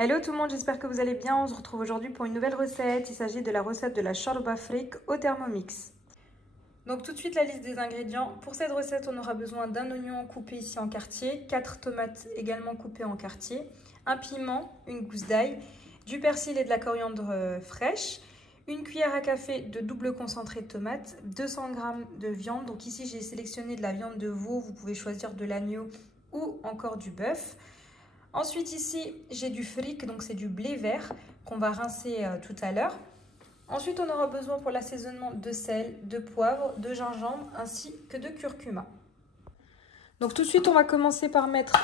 Hello tout le monde, j'espère que vous allez bien. On se retrouve aujourd'hui pour une nouvelle recette. Il s'agit de la recette de la shorba fric au Thermomix. Donc tout de suite la liste des ingrédients. Pour cette recette, on aura besoin d'un oignon coupé ici en quartier, 4 tomates également coupées en quartier, un piment, une gousse d'ail, du persil et de la coriandre fraîche, une cuillère à café de double concentré de tomates, 200 g de viande. Donc ici j'ai sélectionné de la viande de veau, vous pouvez choisir de l'agneau ou encore du bœuf. Ensuite ici j'ai du fric, donc c'est du blé vert qu'on va rincer tout à l'heure. Ensuite on aura besoin pour l'assaisonnement de sel, de poivre, de gingembre ainsi que de curcuma. Donc tout de suite on va commencer par mettre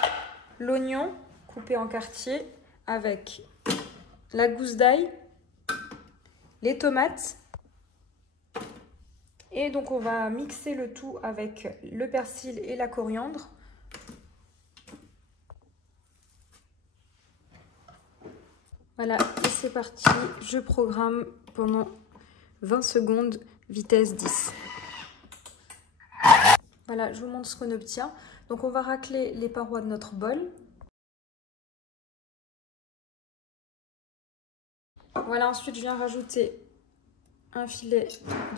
l'oignon coupé en quartiers avec la gousse d'ail, les tomates et donc on va mixer le tout avec le persil et la coriandre. Voilà, et c'est parti, je programme pendant 20 secondes, vitesse 10. Voilà, je vous montre ce qu'on obtient. Donc on va racler les parois de notre bol. Voilà, ensuite je viens rajouter un filet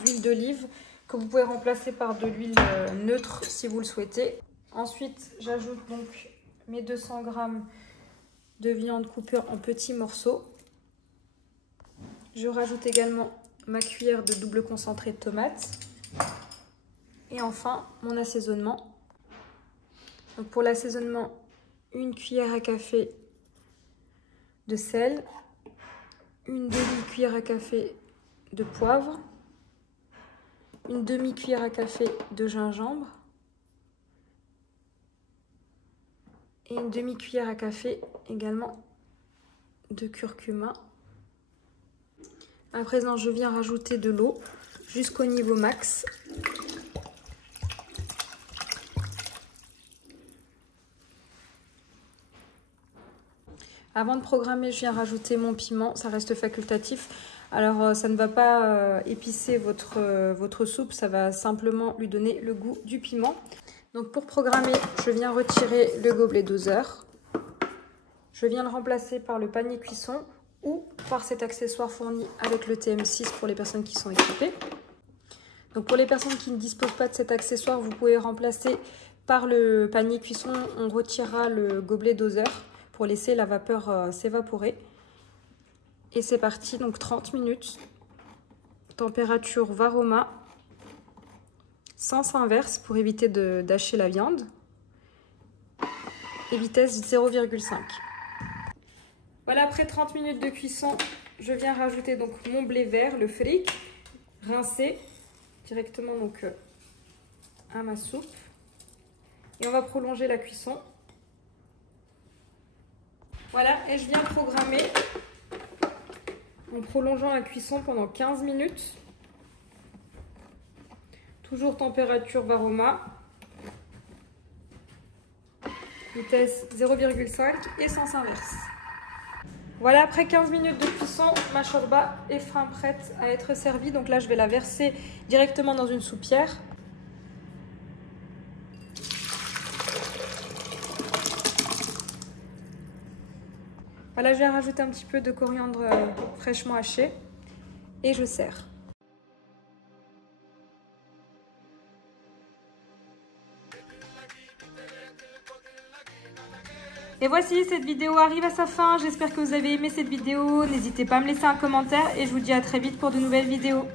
d'huile d'olive que vous pouvez remplacer par de l'huile neutre si vous le souhaitez. Ensuite, j'ajoute donc mes 200 g de viande coupée en petits morceaux. Je rajoute également ma cuillère de double concentré de tomates. Et enfin, mon assaisonnement. Donc pour l'assaisonnement, une cuillère à café de sel, une demi-cuillère à café de poivre, une demi-cuillère à café de gingembre et une demi-cuillère à café également de curcuma. À présent, je viens rajouter de l'eau jusqu'au niveau max. Avant de programmer, je viens rajouter mon piment, ça reste facultatif. Alors ça ne va pas épicer votre soupe, ça va simplement lui donner le goût du piment. Donc pour programmer, je viens retirer le gobelet doseur. Je viens le remplacer par le panier cuisson ou par cet accessoire fourni avec le TM6 pour les personnes qui sont équipées. Donc pour les personnes qui ne disposent pas de cet accessoire, vous pouvez remplacer par le panier cuisson. On retirera le gobelet doseur pour laisser la vapeur s'évaporer. Et c'est parti, donc 30 minutes. Température Varoma. Sens inverse pour éviter d'hacher la viande. Et vitesse 0,5. Voilà, après 30 minutes de cuisson, je viens rajouter donc mon blé vert, le fric, rincé directement donc à ma soupe. Et on va prolonger la cuisson. Voilà, et je viens programmer en prolongeant la cuisson pendant 15 minutes. Toujours température Varoma. Vitesse 0,5 et sens inverse. Voilà, après 15 minutes de cuisson, ma shorba est fin prête à être servie. Donc là, je vais la verser directement dans une soupière. Voilà, je viens rajouter un petit peu de coriandre fraîchement haché et je sers. Et voici, cette vidéo arrive à sa fin. J'espère que vous avez aimé cette vidéo. N'hésitez pas à me laisser un commentaire et je vous dis à très vite pour de nouvelles vidéos.